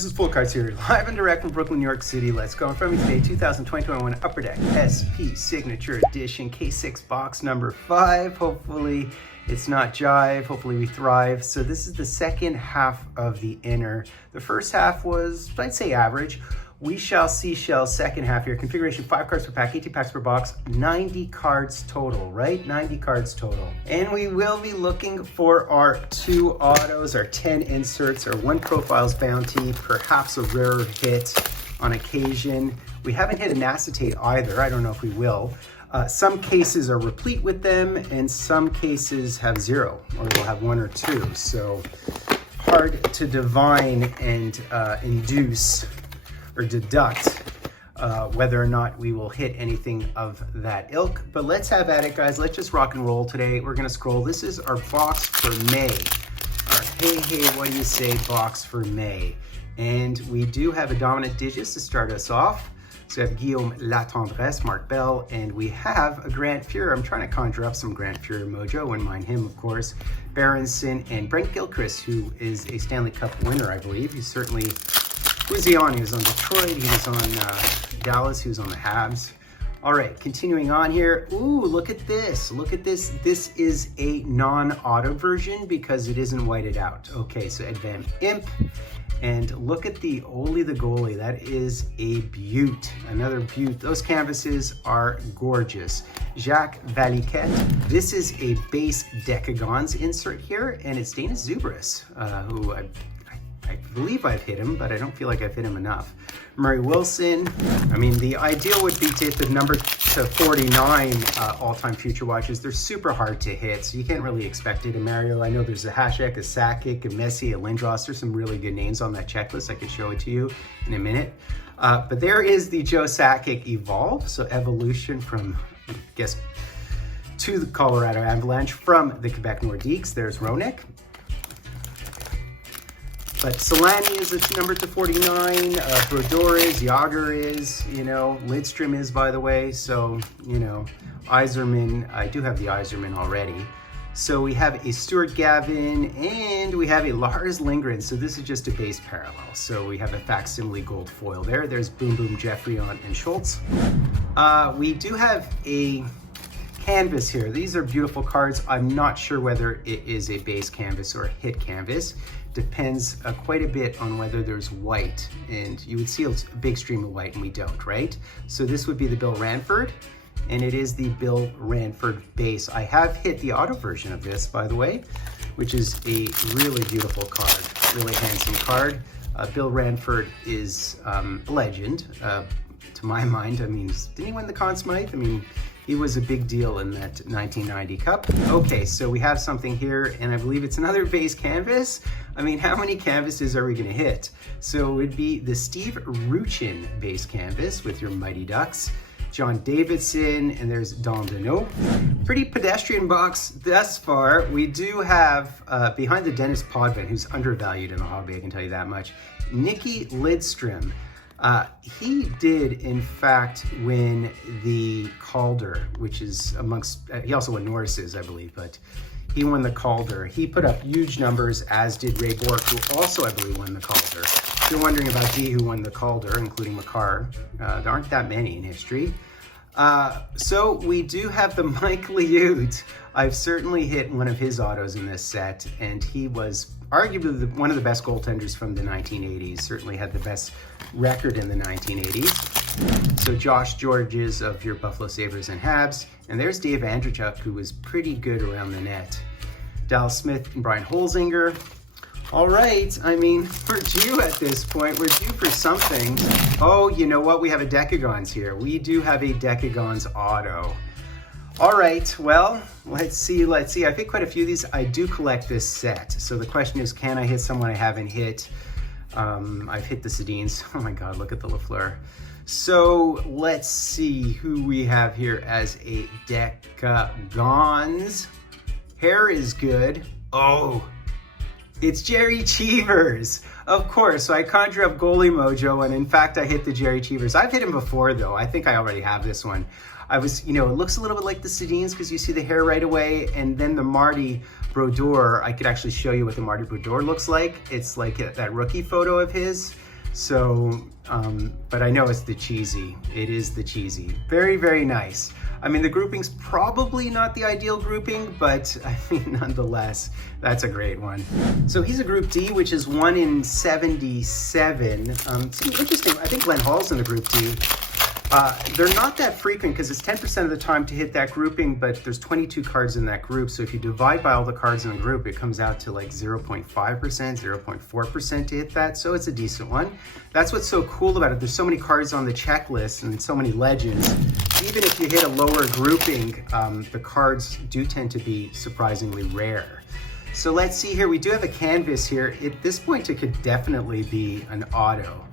This is Fultoncards here, live and direct from Brooklyn, New York City. Let's go. In front of me today, 2021 Upper Deck SP Signature Edition K6 box number 5. Hopefully it's not jive, hopefully we thrive. So this is the second half of the inner. The first half was, I'd say, average. We shall see Shell's second half here. Configuration 5 cards per pack, 18 packs per box, 90 cards total, right? 90 cards total. And we will be looking for our 2 autos, our 10 inserts, our 1 profiles bounty, perhaps a rarer hit on occasion. We haven't hit an acetate either. I don't know if we will. Some cases are replete with them and some cases have 0, or we'll have 1 or 2. So hard to divine and induce or deduct whether or not we will hit anything of that ilk. But let's have at it, guys. Let's just rock and roll today. We're gonna scroll. This is our box for May. Our hey, what do you say box for May. And we do have a dominant digits to start us off. So we have Guillaume Latendresse, Mark Bell, and we have a Grant Fuhrer. I'm trying to conjure up some Grant Fuhrer mojo, wouldn't mind him, of course. Berenson and Brent Gilchrist, who is a Stanley Cup winner, I believe. He's certainly, who's he on? He was on Detroit, he was on Dallas, he was on the Habs. All right, continuing on here. Ooh, look at this, look at this. This is a non-auto version because it isn't whited out. Okay, so Advan Imp. And look at the Oli the goalie. That is a beaut, another beaut. Those canvases are gorgeous. Jacques Valiquette. This is a base Decagons insert here, and it's Dana Zubris, who I believe I've hit him, but I don't feel like I've hit him enough. Murray Wilson. I mean, the ideal would be to hit the number to 49 all-time future watches. They're super hard to hit, so you can't really expect it. And Mario, I know there's a Hasek, a Sakic, a Messi, a Lindros. There's some really good names on that checklist. I could show it to you in a minute. But there is the Joe Sakic Evolve, so evolution from, I guess, to the Colorado Avalanche from the Quebec Nordiques. There's Roenick. But Solani is a number to 49, Brodeur is, Yager is, you know, Lidstrom is, by the way. So, you know, Yzerman, I do have the Yzerman already. So we have a Stuart Gavin and we have a Lars Lindgren. So this is just a base parallel. So we have a facsimile gold foil there. There's Boom Boom, Jeffrion, and Schultz. We do have a canvas here. These are beautiful cards. I'm not sure whether it is a base canvas or a hit canvas. Depends quite a bit on whether there's white, and you would see a big stream of white and we don't, right? So this would be the Bill Ranford, and it is the Bill Ranford base. I have hit the auto version of this, by the way, which is a really beautiful card, really handsome card. Bill Ranford is a legend, to my mind. I mean, didn't he win the Conn Smythe? I mean, he was a big deal in that 1990 Cup. Okay, so we have something here, and I believe it's another base canvas. I mean, how many canvases are we gonna hit? So it would be the Steve Ruchin base canvas with your Mighty Ducks, John Davidson, and there's Don Deneau. Pretty pedestrian box thus far. We do have, behind the Dennis Podvin, who's undervalued in the hobby, I can tell you that much, Nicky Lidstrom. He did, in fact, win the Calder, which is amongst, he also won Norris's, I believe, but he won the Calder. He put up huge numbers, as did Ray Bork, who also, I believe, won the Calder. If you're wondering about who won the Calder, including Makar, there aren't that many in history. So we do have the Mike Liut. I've certainly hit one of his autos in this set, and he was arguably one of the best goaltenders from the 1980s, certainly had the best record in the 1980s. So Josh Georges of your Buffalo Sabres and Habs, and there's Dave Andrzejczuk, who was pretty good around the net. Dallas Smith and Brian Holzinger. All right, I mean, we're due at this point. We're due for something. Oh, you know what? We have a Decagons here. We do have a Decagons auto. All right, well, let's see. I think quite a few of these, I do collect this set. So the question is, can I hit someone I haven't hit? I've hit the Sedins. Oh my God, look at the Lafleur. So let's see who we have here as a Decagons. Hair is good. Oh, it's Jerry Cheevers, of course. So I conjure up goalie mojo, and in fact, I hit the Jerry Cheevers. I've hit him before, though. I think I already have this one. I was, you know, it looks a little bit like the Sedins because you see the hair right away, and then the Marty Brodeur, I could actually show you what the Marty Brodeur looks like. It's like that rookie photo of his. So, but I know it's the cheesy. It is the cheesy. Very, very nice. I mean, the grouping's probably not the ideal grouping, but I mean, nonetheless, that's a great one. So he's a group D, which is 1 in 77. It's interesting. I think Glenn Hall's in the group D. They're not that frequent because it's 10% of the time to hit that grouping, but there's 22 cards in that group. So if you divide by all the cards in the group, it comes out to like 0.5%, 0.4% to hit that. So it's a decent one. That's what's so cool about it. There's so many cards on the checklist and so many legends. Even if you hit a lower grouping, the cards do tend to be surprisingly rare. So let's see here. We do have a canvas here. At this point, it could definitely be an auto.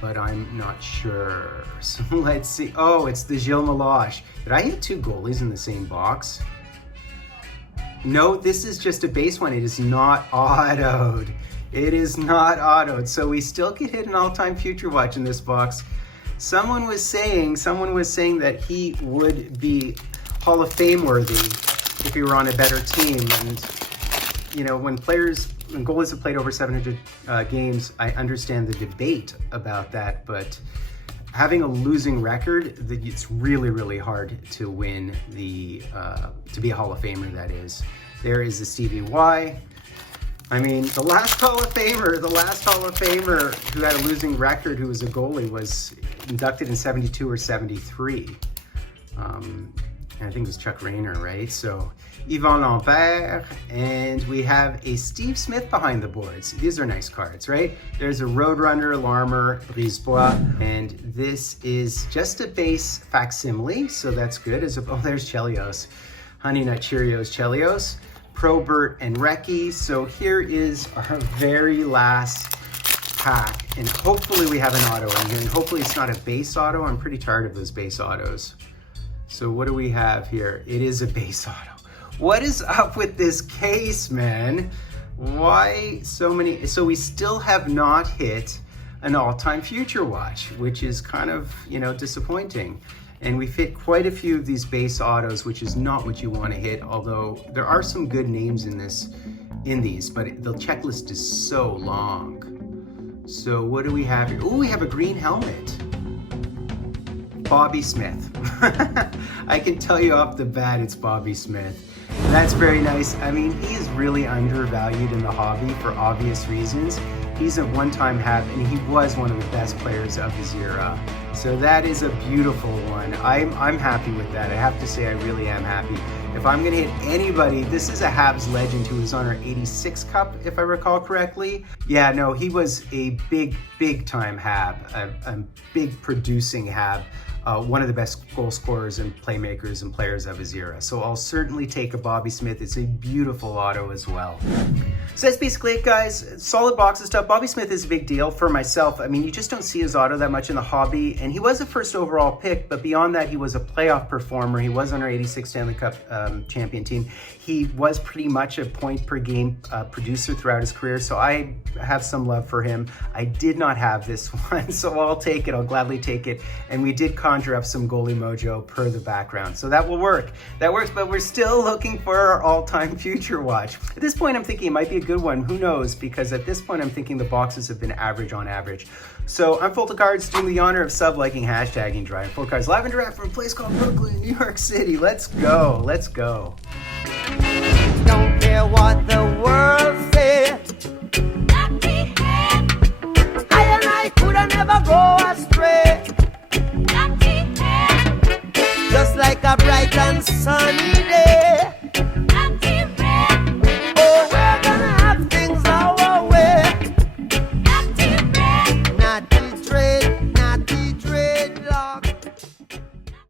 But I'm not sure. So let's see. Oh, it's the Gilles Meloche. Did I hit 2 goalies in the same box? No, this is just a base one. It is not autoed. It is not autoed. So we still could hit an all-time future watch in this box. Someone was saying that he would be Hall of Fame worthy if he were on a better team. And you know, when goalies have played over 700 games, I understand the debate about that, but having a losing record, it's really, really hard to win to be a Hall of Famer, that is. There is the Stevie Y. I mean, the last Hall of Famer who had a losing record, who was a goalie, was inducted in 72 or 73. And I think it was Chuck Rayner, right? So Yvon Lambert, and we have a Steve Smith behind the boards. These are nice cards, right? There's a Roadrunner, Larmer, Brisebois, and this is just a base facsimile, so that's good. Oh, there's Chelios, Honey Nut Cheerios Chelios, Probert, and Recce. So here is our very last pack, and hopefully we have an auto in here, and hopefully it's not a base auto. I'm pretty tired of those base autos. So what do we have here? It is a base auto. What is up with this case, man? Why so many? So we still have not hit an all-time future watch, which is kind of, you know, disappointing. And we've hit quite a few of these base autos, which is not what you want to hit, although there are some good names in these, but the checklist is so long. So what do we have here? Oh, we have a green helmet. Bobby Smith. I can tell you off the bat it's Bobby Smith. That's very nice. I mean, he is really undervalued in the hobby for obvious reasons. He's a one-time Hab, and he was one of the best players of his era. So that is a beautiful one. I'm happy with that. I have to say I really am happy. If I'm gonna hit anybody, this is a Habs legend who was on our 86 Cup, if I recall correctly. Yeah, no, he was a big time Hab, a big producing Hab. One of the best goal scorers and playmakers and players of his era. So I'll certainly take a Bobby Smith. It's a beautiful auto as well. So that's basically it, guys. Solid box of stuff. Bobby Smith is a big deal for myself. I mean, you just don't see his auto that much in the hobby. And he was a first overall pick, but beyond that, he was a playoff performer. He was on our 86 Stanley Cup champion team. He was pretty much a point per game producer throughout his career. So I have some love for him. I did not have this one, so I'll take it. I'll gladly take it. And we did conjure up some goalie mojo per the background. So that will work. That works, but we're still looking for our all-time future watch. At this point, I'm thinking it might be a good one. Who knows? Because at this point, I'm thinking the boxes have been average on average. So I'm Fultoncards, doing the honor of sub-liking, hashtagging, driving Fultoncards live and direct from a place called Brooklyn, New York City. Let's go. Let's go. Don't care what the world says. I and I could never go astray. Just like a bright and sunny